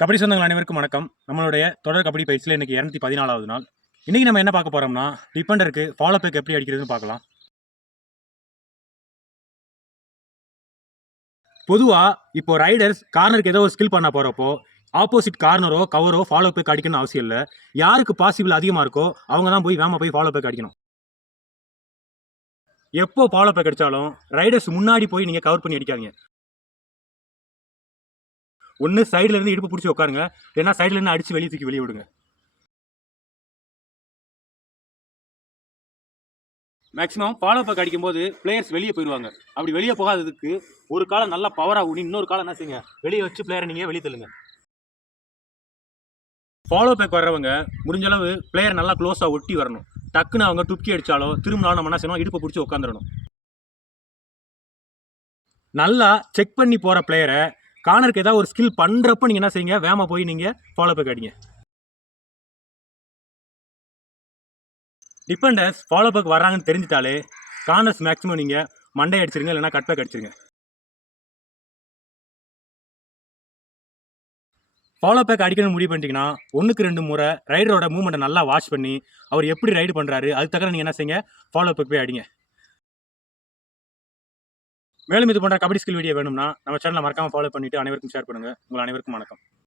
கபடி சொந்தங்கள் அனைவருக்கும் வணக்கம். நம்மளுடைய தொடர் கபடி பயிற்சியில் இன்னைக்கு 214வது நாள். இன்னைக்கு நம்ம என்ன பார்க்க போறோம்னா, டிஃபெண்டருக்கு ஃபாலோ பேக் எப்படி அடிக்கிறதுன்னு பார்க்கலாம். பொதுவா இப்போ ரைடர்ஸ் கார்னருக்கு ஏதோ ஒரு ஸ்கில் பண்ண போறப்போ, ஆப்போசிட் கார்னரோ, கவரோ ஃபாலோ பேக் அடிக்கணும்னு அவசியம் இல்ல. யாருக்கு பாசிபிள் அதிகமா இருக்கோ, அவங்க தான் போய் வேகமா போய் ஃபாலோ பேக் அடிக்கணும். எப்போ ஃபாலோ பேக் அடிச்சாலும் ரைடர்ஸ் முன்னாடி போய் நீங்க கவர் பண்ணி அடிக்காதீங்க. ஒன்னு சைடுல இருந்து இடுப்பு பிடிச்சி உட்காருங்க, இல்லைன்னா சைடுல இருந்து அடிச்சு வெளியே தூக்கி வெளியே விடுங்க. மேக்ஸிமம் ஃபாலோ பேக் அடிக்கும்போது பிளேயர்ஸ் வெளியே போயிடுவாங்க. அப்படி வெளியே போகாததுக்கு ஒரு காலம் நல்லா பவராக ஊனி இன்னொரு காலம் என்ன செய்யுங்க, வெளியே வச்சு பிளேயரை நீங்கள் வெளியே தள்ளுங்க. ஃபாலோ பேக் வர்றவங்க முடிஞ்ச அளவு பிளேயர் நல்லா க்ளோஸாக ஒட்டி வரணும். டக்குன்னு அவங்க டுப்கி அடித்தாலோ திரும்பினாலும் நம்ம என்ன செய்யணும், இடுப்பை பிடிச்சி உட்காந்துடணும். நல்லா செக் பண்ணி போகிற பிளேயரை கார்னருக்கு ஏதாவது ஒரு ஸ்கில் பண்ணுறப்ப நீங்கள் என்ன செய்யுங்க, வேகமாக போய் நீங்கள் ஃபாலோ பேக் அடிங்க. டிஃபெண்டர்ஸ் ஃபாலோ பேக் வர்றாங்கன்னு தெரிஞ்சிட்டாலே கார்னர்ஸ் மேக்ஸிமம் நீங்கள் மண்டை அடிச்சிருங்க, இல்லைன்னா கட் பேக் அடிச்சிருங்க. ஃபாலோ பேக் அடிக்கணும்னு முடிவு பண்ணிட்டீங்கன்னா 1க்கு 2 முறை ரைடரோட மூவ்மெண்ட்டை நல்லா வாட்ச் பண்ணி அவர் எப்படி ரைடு பண்ணுறாரு அதுக்கு தக்க நீங்கள் என்ன செய்யுங்க, ஃபாலோ பேக் போய் அடிங்க. மேலும் இது போன்ற கபடி ஸ்கில் வீடியோ வேணும்னா நம்ம சேனலை மறக்காமல் ஃபாலோ பண்ணிவிட்டு அனைவருக்கும் ஷேர் பண்ணுங்கள். உங்கள் அனைவருக்கும் வணக்கம்.